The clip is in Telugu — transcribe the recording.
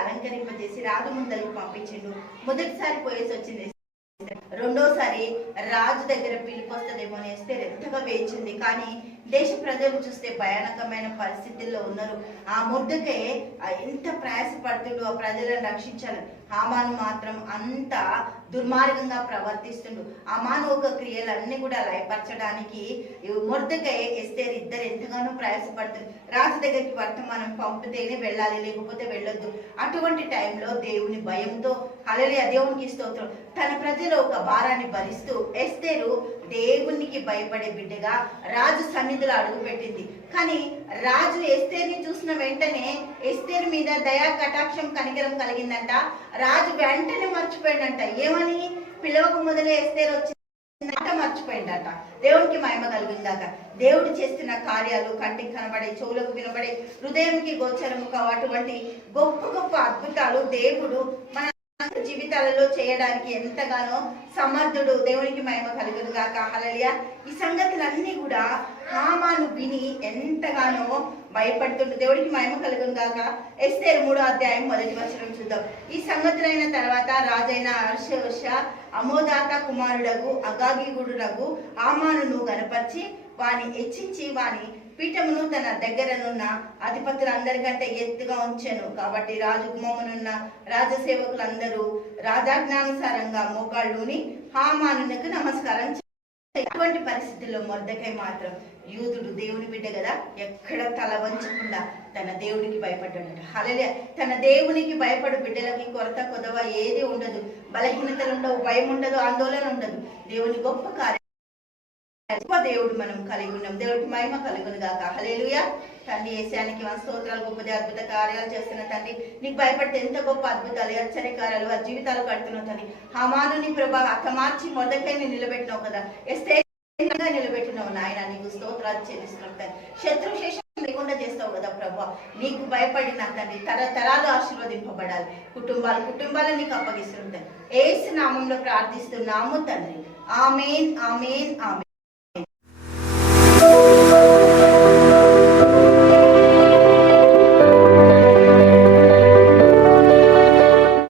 అలంకరింపజేసి రాజు ముందరికి పంపించిండు. మొదటిసారి పోయేసి వచ్చింది. రెండోసారి రాజు దగ్గర పిలుపు వస్తుందేమో అని ఎస్తేర్ ఎంతగా వేచింది. కానీ దేశ ప్రజలు చూస్తే భయానకమైన పరిస్థితుల్లో ఉన్నారు. ఆ మొర్దెకై ఎంత ప్రయాసపడుతుండు ఆ ప్రజలను రక్షించాలి. హామాను మాత్రం అంత దుర్మార్గంగా ప్రవర్తిస్తుండు. హామాను ఒక క్రియలన్నీ కూడా లయపరచడానికి మొర్దెకై ఎస్తేర్ ఇద్దరు ఎంతగానో ప్రయాసపడుతుంది. రాజు దగ్గరికి వర్తమానం పంపితేనే వెళ్ళాలి, లేకపోతే వెళ్ళొద్దు. అటువంటి టైంలో దేవుని భయంతో హల్లెలూయా దేవునికి స్తోత్రం తన ప్రజలు ఒక భారాన్ని భరిస్తూ ఎస్తేరు దేవునికి భయపడే బిడ్డగా రాజు సన్నిధిలో అడుగు పెట్టింది. కానీ రాజు ఎస్తేర్ని చూసిన వెంటనే ఎస్తేర్ మీద దయా కటాక్షం కనికరం కలిగిందంట. రాజు వెంటనే మర్చిపోయిందంట. ఏమని? పిలవకు మొదలే ఎస్తేర్ వచ్చి మర్చిపోయిందట. దేవునికి మహిమ కలిగిందాక. దేవుడు చేస్తున్న కార్యాలు కంటికి కనబడే, చెవులకు వినబడే, హృదయంకి గోచరము కావు అటువంటి గొప్ప గొప్ప అద్భుతాలు దేవుడు మన జీవితాలలో చేయడానికి ఎంతగానో సమర్థుడు. దేవునికి మహిమ కలుగును గాక. హల్లెలూయా. ఈ సంగతులన్నీ కూడా హామాను విని ఎంతగానో భయపడుతుండు. దేవుడికి మహిమ కలుగును గాక. ఎస్తేరు 3వ అధ్యాయం 1వ వచనం చూద్దాం. ఈ సంగతులైన తర్వాత రాజైన అర్షవర్ష అమోదాత కుమారుడగు అగాగీగుడునగు హామానును గనపరిచి వాని హెచ్చించి వాని పీఠమును తన దగ్గరనున్న అధిపతులందరికంటే ఎత్తుగా ఉంచెను. కాబట్టి రాజు గుమ్మమునున్న రాజసేవకులందరూ రాజాజ్ఞానుసారంగా మోకాళ్ళుని హామానునకు నమస్కారం. అటువంటి పరిస్థితుల్లో మొర్దెకై మాత్రం యూదుడు దేవుని బిడ్డ కదా, ఎక్కడ తల వంచకుండా తన దేవుడికి భయపడ్డాడు. హల్లెలూయా. తన దేవునికి భయపడు బిడ్డలకి కొరత కొదవ ఏది ఉండదు, బలహీనతలు ఉండవు, భయం ఉండదు, ఆందోళన ఉండదు. దేవుని గొప్ప కార్యం దేవుడు మనం కలిగి ఉన్నాం. దేవుడికి మహిమ కలుగును గాక. హల్లెలూయా. తండ్రి యేసానికి స్తోత్రాలు. గొప్పది అద్భుత కార్యాలు చేస్తున్న తండ్రి, నీకు భయపడితే ఎంత గొప్ప అద్భుతాలు ఆశ్చర్యకార్యాలు ఆ జీవితాలు కడుతున్నావు తండ్రి. హామానుని ప్రభా హతమార్చి మొర్దెకైని నిలబెట్టినావు కదా, ఎస్తేరుగా నిలబెట్టినావు నాయన. నీకు స్తోత్రాలు చెల్లిస్తున్నాం తండ్రి. శత్రు శేషం లేకుండా చేస్తావు కదా ప్రభా. నీకు భయపడిన తండ్రి తరతరాలు ఆశీర్వదింపబడాలి. కుటుంబాలను నీకు అప్పగిస్తుంటాయి. యేసు నామంలో ప్రార్థిస్తున్నాము తండ్రి. ఆమేన్, ఆమేన్, ఆమేన్.